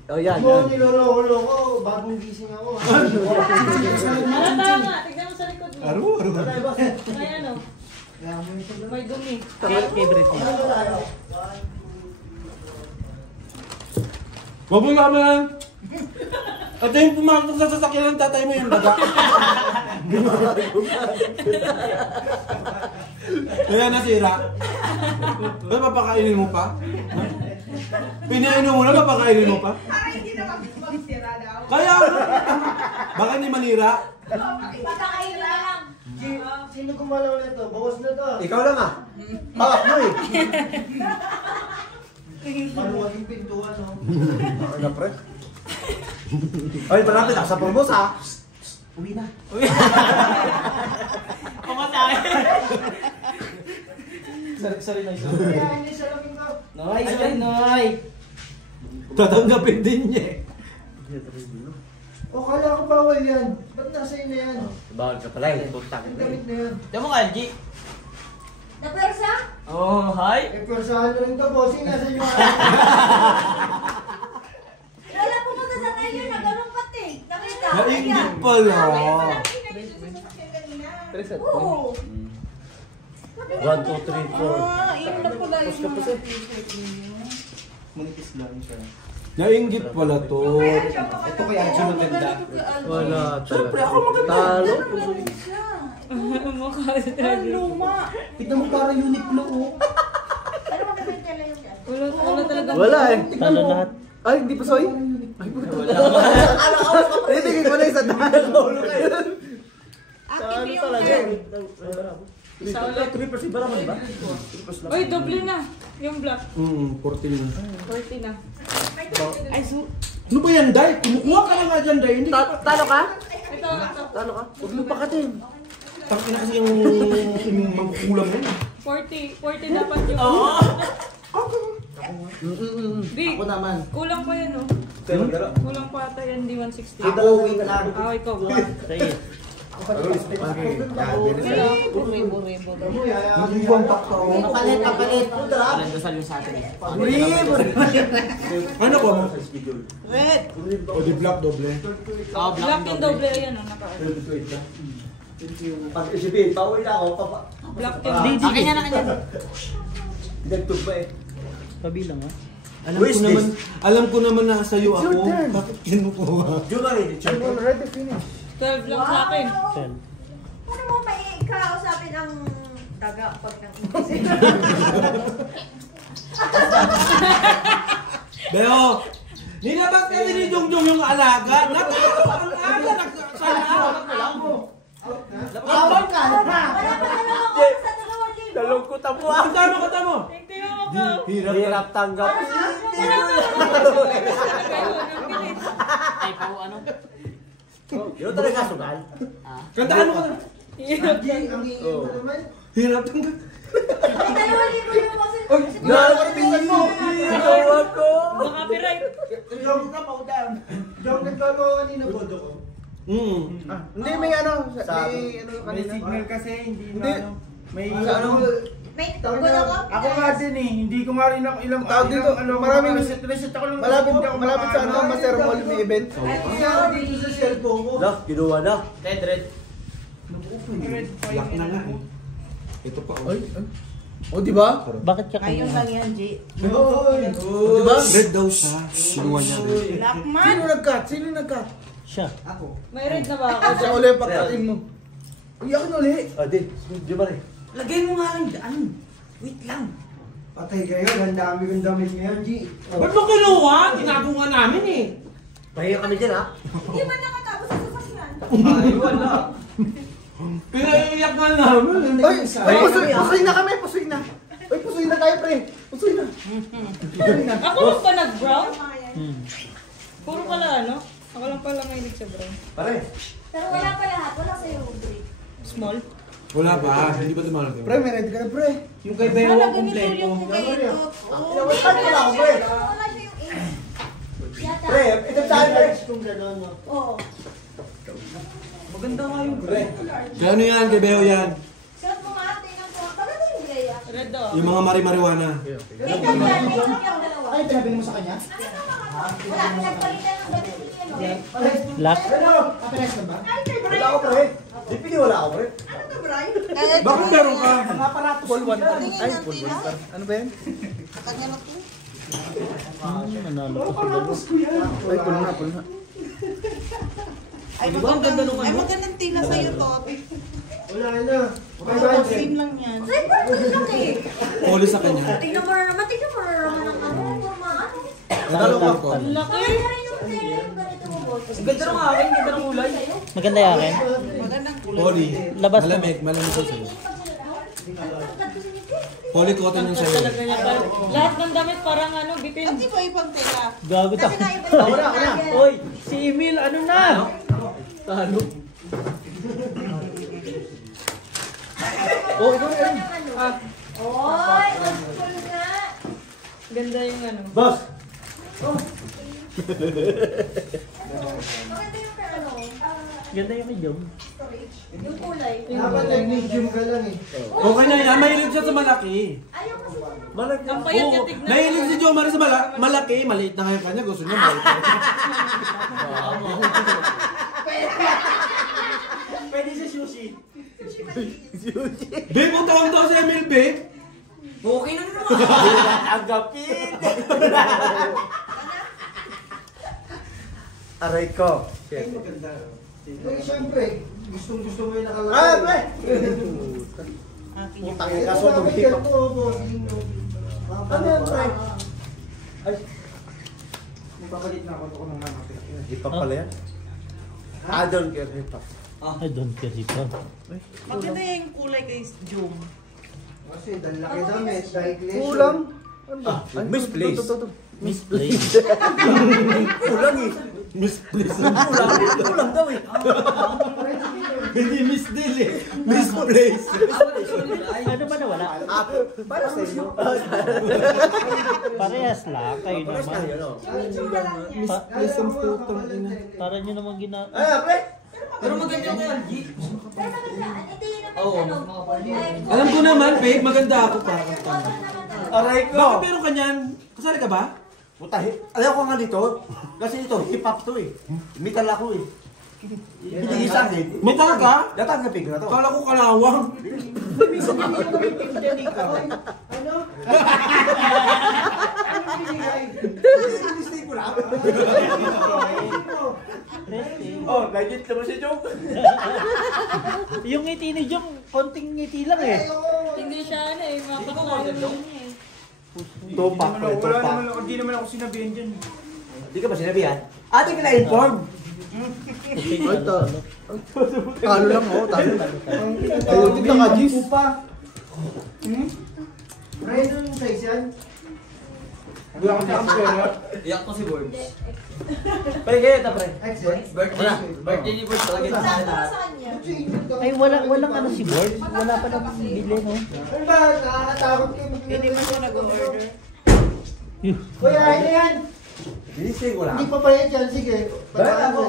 Oh, yan. Mo niloloko, bagong gising ako. Malata nga, tignan mo sa likod mo. Aro. May ano, may dumi. Favorite niya. Wag mo naman. At yung pumasok sa sasakyan ng tatay mo yung daga. Kaya nasira. Ba't papakainin mo pa? Pinainom mo na, papakainin mo pa? Para hindi na magsira daw. Kaya, baka hindi manira. Patakainin na lang. Sino gumalaw nito? Bawas na to. Ikaw lang ah. Hawak mo eh. Maluwag yung pintuan, no? Ano pre? Ay, malapit ako sa promos ha. Uwi na. Pumatay. Sari na isa. Kaya hindi sa lamig ko. Noy, sorry, Noy. Tatanggapin din niya eh. O, kala ko bawal yan. Ba't nasa inyo yan? Bawal ka pala eh. Ang damit na yan. Diyan mo ka, LG. Napersa? Oh, hi. Eh, persahan nyo rin to, bossing. Nasa inyo nga. Wala pumunta sa tayo na ganun pati. Nakita? Nainggit pala. Oo. 1, 2, 3, 4. Ah, yun na pala yung mga Manipis lang siya. Nainggit pala to. Ito kaya siya maganda. Wala Siyempre, talaga. ako maganda. Talo. Mukha sa Ang luma. Tignan mo parang Uniqlo, oh. Ano mo naman tala yung dyan? Wala talaga. Wala eh. Talo lahat. Ay, hindi pa soy? Ay, puto. Hindi, tingin ko na isa talo. Talo talaga eh. Isa ulit. 3% ba naman ba? Uy, doble na. Yung black. 14 na. 40 na. Ay, so. Ano ba yan, Day? Kumukuha ka lang nga dyan, Day. Hindi ka. Talo ka? Ito. Talo ka? Huwag mo pakatin. Tangin na kasi yung mangkukulam yan. 40 dapat yung... Big. Ako naman. Kulang pa yan, no? Pero, Kulang pa ata yan, di 160. Ako, uwi ka lang. Ah, ikaw. Sige. Mag-iwang pakta ako. Kapalit. Walang dasal yung sa atin eh. Ano ko? Red. O di black doble. Ah, Black yung doble, ayan o, naka Pag isipin, pauwi na ako. Black yung Akin yan, akin yan. Nagtug pa eh. Pabilang ha. Alam ko naman na sa'yo ako. Bakit kinukuha? Yun na rin. Already finished. 12 lang sa akin. Ano mo maikausapin ang daga pag nang Beo, nilabas kasi ni Jongjong yung alaga. Natatawa ang aga. Nagsasala. Awal ka! Wala pa dalawang oras sa 2,000. Nalungkot ako. Kata mo. Tingnan mo ko. Hirap tanggap. Ay, pao ano? Yun talaga sugal. Kantaan mo ka. Hirap yan. Hirap tanggap. Ay, 2,000 yung boss. Nalungkot mo! Ikaw ako! Copyright. Jom, nagkano kanina bodo ko? Hindi, may ano. May ano May kanina. signal kasi, hindi Hindi. na ano. May Ano? May gulo ko. Ako nga din eh, hindi ko nga rin ako ilang Tawag dito, maraming reset ako lang. malapit sa ano, Master Mall may event. Ako dito sa cellphone ko. Lah, ginawa na. Red. Black na nga eh. Ito pa. Ay. O, di ba? Bakit ka Ayun kanya? lang yan, G. Di ba? Red daw siya. Kinuha niya red. Blackman. Sino nag-cut? Sino nag-cut? Siya. May red na ba ako? Siya uli yung pagkain mo. Uy, akin uli. Di ba rin? Lagay mo nga lang dyan. Wait lang. Patay kayo, ang dami kong damit ngayon, G. Ba't mo kinuha? Tinago nga namin eh. Pahiya kami dyan, ha? Hindi man nakatapos sa sasakyan. Ay, wala. Pinaiiyak nga namin. Ay, pusoy na kami, pusoy na. Ay, pusoy na tayo, pre. Pusoy na. Ako lang ba nag-brown? Hmm. Puro pala ano? Ako lang pala mahilig sa brown. Pare. Pero wala pa lahat. Wala sa'yo, break. Small? Wala pa. Hindi pa tumalagay. Pre, may ready ka na, pre. Yung kay Beo Wala, ang ganito kompleto. yung kompleto. Wala ako, pre. Wala siya yung age. Yata. Pre, ito sa akin. Kung gano'n, no? Oo. Maganda nga yung pre. Kaya ano yan? Kay Beo yan. Suot mo nga, tingnan ko. Pagano yung gray ah? Red daw. Yung mga mari-mariwana. Tingnan mo yan, tingnan mo yung dalawa. Ay, pinabili mo sa kanya? Wala, pinagpalitan ng damit ni ano. Black. Ano? Kapinas ka ba? Wala ako, pre. Di pili wala ako, pre. Ano to, Brian? Bakit meron ka? Ang aparato Full one star. Ay, full one star. Ano ba yan? Nanalo ko sa dalawa. Ay, full na. Ay, magandang tina sa'yo to. Wala na. Same lang yan. Ay, parang lang eh. Poli sa kanya. Tingnan mo na naman ang ano, forma ano. Nakalukan ko. Ang laki. Kaya rin yung ganito mo, boss. Ganda ng akin, ganda ng kulay. Maganda yan akin. Magandang kulay. Poli. Labas ka. Malamig ko sa'yo. Pagkagad ko sa ngipin. Poli cotton yung sa'yo. Talaga niya pa. Lahat ng damit parang ano, bitin. At iba ibang tela. Gago ta. Kasi naiba yung Wala. Oy, si Emil, ano na? Talo. Oh, ikaw na. Oy, old school nga. Ganda yung ano. Boss! Maganda yung ano, Ganda yung medium. yung kulay. Dapat nag-medium ka lang eh. Okay na yan. Mahilig siya sa malaki. Ayaw kasi siya ng Ang payat niya Oo, tignan. mahilig si Jomar sa malaki. Maliit na ngayon kanya. Gusto niya maliit. Pwede sa sushi. Babe, utawang daw si Emil, babe. Okay na naman. Agapin! Aray ko. Ay, maganda. Eh, siyempre. Gustong-gusto mo yung nakalagay. Ah, pre! Putang ina, kaso mag-hip-hop. Ano yan, pre? Ay. Magpapalit na ako ng mga Hip-hop pala yan? I don't care hip-hop. I don't care ito. Maganda yung kulay kay Jum. Kasi dahil laki damit, dahil leisure. Kulang. Ano ba? Misplaced. Misplaced. Kulang eh. Misplaced. Kulang daw eh. Hindi misdeal eh. Misplaced. Ano ba nawala? Para sa inyo. Parehas lang. Kayo Para sa naman. inyo, no? Misplaced ang putang ina. Para nyo naman gina... Ano, pre? Pero maganda yung kay Algie. Pero maganda, ito yun naman Oo, ano. Alam ko naman, babe, maganda ako pa. Aray ko. Bakit meron ka niyan? Kasali ka ba? Puta, ayaw ko nga dito. Kasi ito, hip-hop to eh. Metal ako eh. Binigisan eh. Metal ka? Natanggapin ko na to. Kala ko kalawang. Mistake ko lang. Oh, legit naman si Joe. Yung ngiti ni Jong, konting ngiti lang eh. Hindi siya ano eh, mapakalayo niya eh. Topak ko, topak. Hindi naman ako sinabihan dyan. Di ka ba sinabihan? Ate ka na-inform. Ay, talo. Talo lang ako, talo. Buti na ka, Gis. Ryan, anong size yan? Wala ko sa pera. Iyak ko si Borbs. Pre, kayo ito, pre. Birthday ni Borbs talaga sa Sakto lahat. sa kanya. Ay, walang ano si Board. Wala pa nang bili, no? Ano ba? Nakakatakot kayo. Hindi mo siya nag-order. Kuya, ano yan? Binising ko lang. Hindi pa bayad yan, sige. Bayaran ako.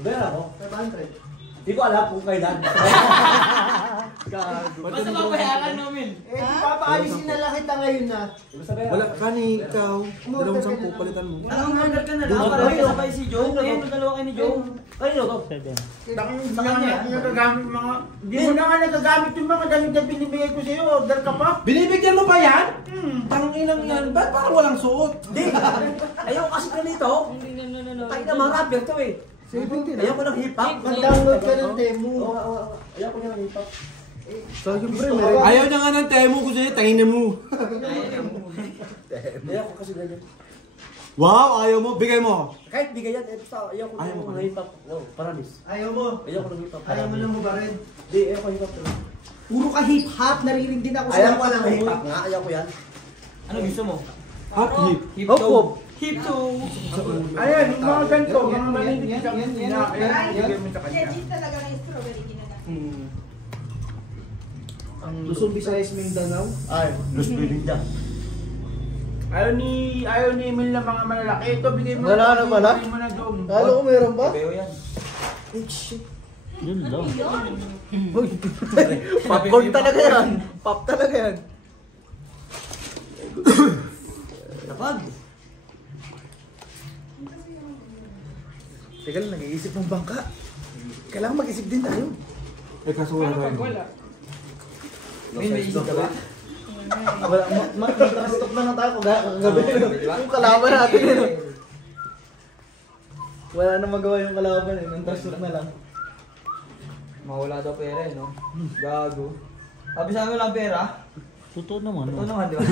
Bayaran ako? 500. Hindi ko alam kung kailan. Basta mabayaran namin. Eh, papaalisin na lang kita ngayon na. Wala ka ni ikaw. 2,10 palitan mo. Anong order ka na lang? Para may kasabay si Joe. Ayun, dalawa kayo ni Joe. Kanino to? 7. Sa kanya, nagagamit mga... Hindi mo na nga nagagamit yung mga damit na binibigay ko sa'yo. Order ka pa. Binibigyan mo pa yan? Tanginang yan. Ba't parang walang suot? Hindi. Ayaw kasi ganito. Hindi na nanonood. Tayo na mga rapper to eh. 70 Ayaw ko ng hip-hop. Mag-download ka ng Temu. Ayaw ko ng hip-hop. So, yung pre, meron. Ayaw niya nga ng temo ko sa'yo, tangin mo. Ayaw ko kasi ganyan. Wow, ayaw mo. Bigay mo. Kahit bigay yan, eh, basta ayaw ko Ayaw mo ng ba? hip-hop. No, paralis. Ayaw mo. Ayaw ko ng hip-hop. Ayaw mo lang mo ba rin? Hindi, ayaw ko hip-hop talaga. Puro ka hip-hop, narinig din ako Ayaw ko ng hip-hop nga, ayaw ko yan. Ano gusto mo? Hop, hip. Hip Hop, to. hop. Hip to. Ayan, yung mga ganito, mga malinig sa Ay, bigay mo sa kanya. legit talaga ng strawberry ginana. Ang Luzon, Visayas, Mindanao. Ay, Luz Belinda. Ayaw ni Emil na mga malalaki. Ito, bigay mo. Wala na pala? Bigay mo na doon. Kala ko meron ba? Beo yan. Yun lang. Popcorn talaga yan. Pop talaga yan. Napag. Teka lang, nag-iisip ng bangka. Kailangan mag-isip din tayo. Eh, kaso wala tayo. May isip ka ba? Wala, mag-stop na tayo kagabi. Yung kalaban natin yun. Wala na magawa yung kalaban eh. Nang-trust na lang. Mawala daw pera eh, no? Gago. Sabi sa amin walang pera. Totoo naman. Ito No? naman, di ba?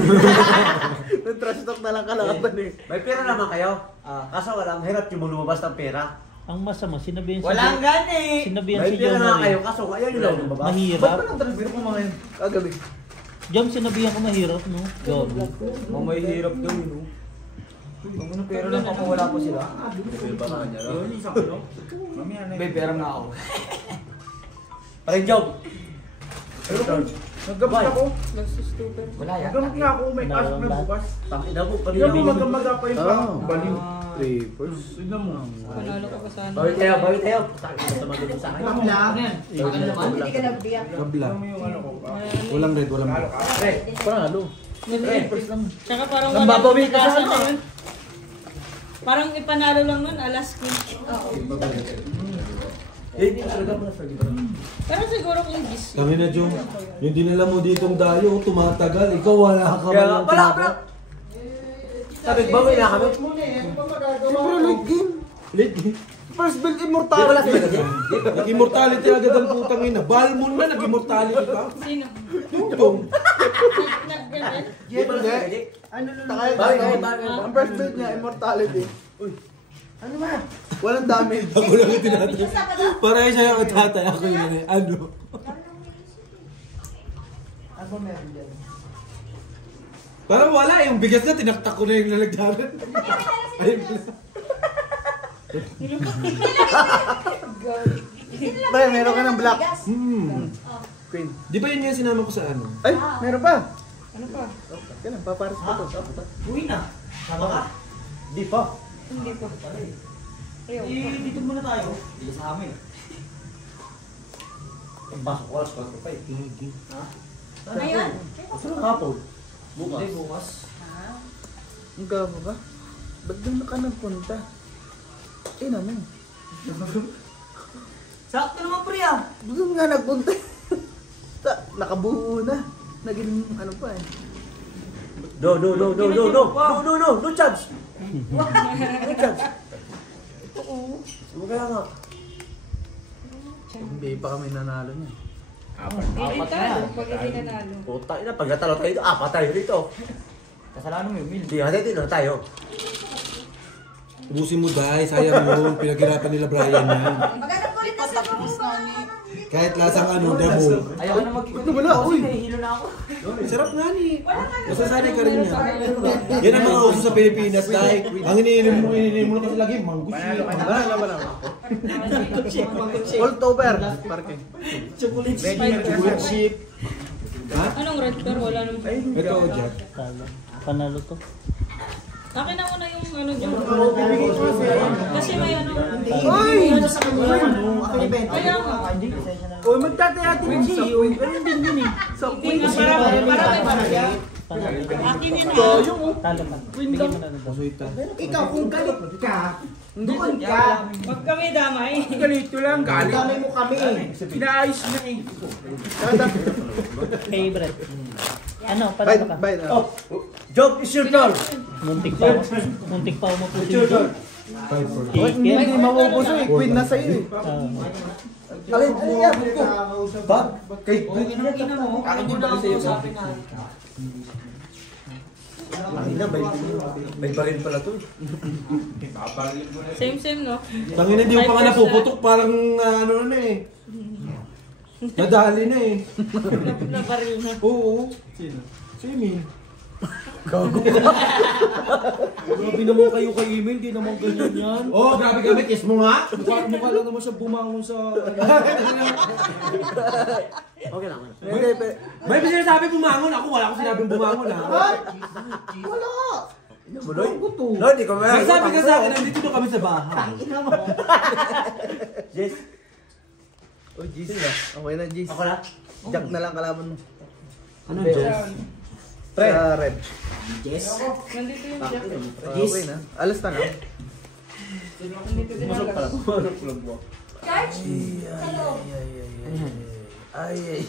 Nang-trust na lang kalaban eh. May pera naman kayo. Kaso walang hirap yung lumabas ng pera. Ang masama, sinabihan Walang gani! Sinabihan May si pera Jom naman na kayo, kaso ayaw nyo lang lumabas. Ba't mahirap. ba nang-transfer ko mga yun? Kagabi. Jom, sinabihan ko mahirap, no? Jom. Mamay hirap daw yun, no? Ang ano pera lang papawala po sila. Yun, isang ano? Mamaya na May pera nga ako. Parang job. Naggamot ako. Nagsustuber. Wala yan. Naggamot nga ako. May pasok na bukas. Tangina mo, Hindi ako kanina. magamaga pa yung baliw. Tignan mo. Panalo ka pa sana. Bawit tayo, bawit tayo. Tangina, tumagin sa akin. Hindi ka nagbiyak. Kabla. Tignan mo yung ano ko. Walang red, walang red. Panalo. Tsaka parang Nang babawi ka pag-asa sana. na yun. Parang ipanalo lang nun, alas 15. Eh, hindi talaga mo na sa libro. Pero siguro kung gis. Kami na, Jom. Yung dinala mo ditong dayo, tumatagal. Ikaw wala ka Kaya, man. wala. Sabi, bawi na kami. Siyempre, late game. Late game. First build Di wala sa immortality. kasi. Nag-immortality agad ang putang ina. Balmon na, nag-immortality ka. Sino? Tungtong. Nag-ganyan? Di ba lang sa kasi? Ano Bawi, bawi, bawi. Ang first build niya, immortality. Uy. Ano ba? Walang damage. Ako lang yung tinatay. Para siya yung tatay. Ako yun eh. Ano? Ano ba meron dyan? Parang wala yung bigas na, tinaktak ko na yung lalagdanan. Ayun pala. Ba, meron ka ng black. Queen. Di ba yun yung sinama ko sa ano? Ay, meron pa. Ano pa? Kailan, paparas pa to. Uwi na. Sama ka? Di pa. Hindi pa. Ayaw. Dito muna tayo. Dito sa amin. Pasok ko, alas 4 pa eh. Ngayon? Ito lang hapon. Hindi, bukas. Ang gabo ba? Ba't doon ka nagpunta? Naman. Sakto naman pre ah. Doon nga nagpunta. Nakabuo na. Naging ano pa eh. No chance. No chance. Kaya nga. Hindi pa kami nanalo niya. Hindi tayo, pag hindi nanalo. Puta ina, pag natalo tayo dito, apat tayo rito. Kasalanan mo yung Mil. Hindi, hati na tayo. Ubusin mo dahil, sayang yun. Pinaghirapan nila Brian yan. Maghanap ko rin na sa Kahit lasang ano, demo. Ayaw ko na mag-ikot. Ito wala, uy. Nahihilo na ako. Sarap nga ni. Masasanay ka rin yan. Yan ang mga uso sa Pilipinas dahil ang iniinom mo na kasi lagi, manggus yun. Wala. Hold over. Parking. Chocolate chip. Anong red car? Wala naman. Ito, Jack. Panalo to. Akin na muna yung ano dyan. Kasi may ano. Uy! Kaya nga. Uy, magtatayati ng siyo. Ganun din yun eh. So, Hindi nga, para may barya. Akin yun ha. Talo ka. Bigyan mo na ng ikaw kung galit ka, doon ka. Huwag kami damay. Galito lang, galit. Damay mo kami. Pinaayos na eh. favorite. Ano, panalo ka? Bye. Job is your turn. Muntik pa ako mapusin ko. Hindi maubos eh. Queen na sa'yo eh. Alin yan ko. Bag? Kay Ina mo. Akin din ako sa akin na. Ina, may baril pala to. Same no? Tangina, hindi mo pa nga napuputok, parang ano na eh. Nadali na eh. Nabaril na. Oo. Sino? Si Emil. Gago. Grabe naman kayo kay Emil, di naman ganyan yan. Oo, grabe kami, kiss mo nga. Mukha lang naman siya bumangon sa... Okay lang. May sinasabi bumangon, ako wala akong sinabing bumangon ha. Wala. Buloy? No, di ko may. Nagsabi ka sa akin, nandito na kami sa bahay. Yes. Oh, Jis. Okay na, Jis. Ako na? Jack na lang kalaban mo. Ano, Jess? Red. Nandito yung jack. Okay na. Alas na lang. Nandito din ang Charge? Ay.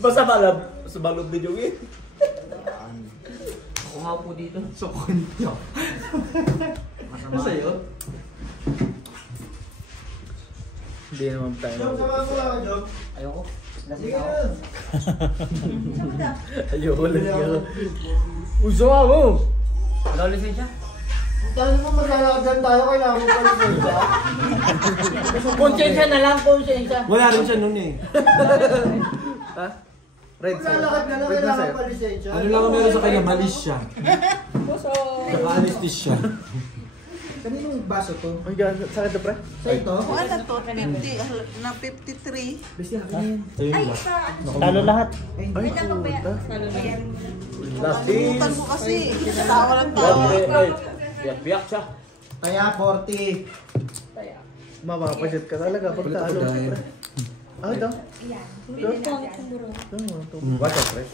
Basta balab. Sa balog din yung eh. Ako nga po dito. Ano sa'yo? Hindi naman tayo. Ayoko. Ayoko lang. Uso ka mo! Wala lisensya. Dahil mo maglalakad tayo, kailangan mo pa lisensya. Konsensya na lang, konsensya. Wala rin siya nun eh. Ha? Red sa'yo. Maglalakad na lang, Red na kailangan sa'yo. pa lisensya. Ano lang ang meron sa kanya, malis siya. Puso. Saka anesthesia. Kaninong baso to? Ay, sakit na pre? Sa ito? Ano to? 50 na 53. Ay, sa ano? Talo lahat. Ay, Pinapabaya. Last Kalimutan mo kasi. Tawa lang tawa. Biyak siya. Kaya 40. mapapasit ka talaga pag talo. Ah, ito? Ayan. Ito? Bili natin. Ito? What's up, pre?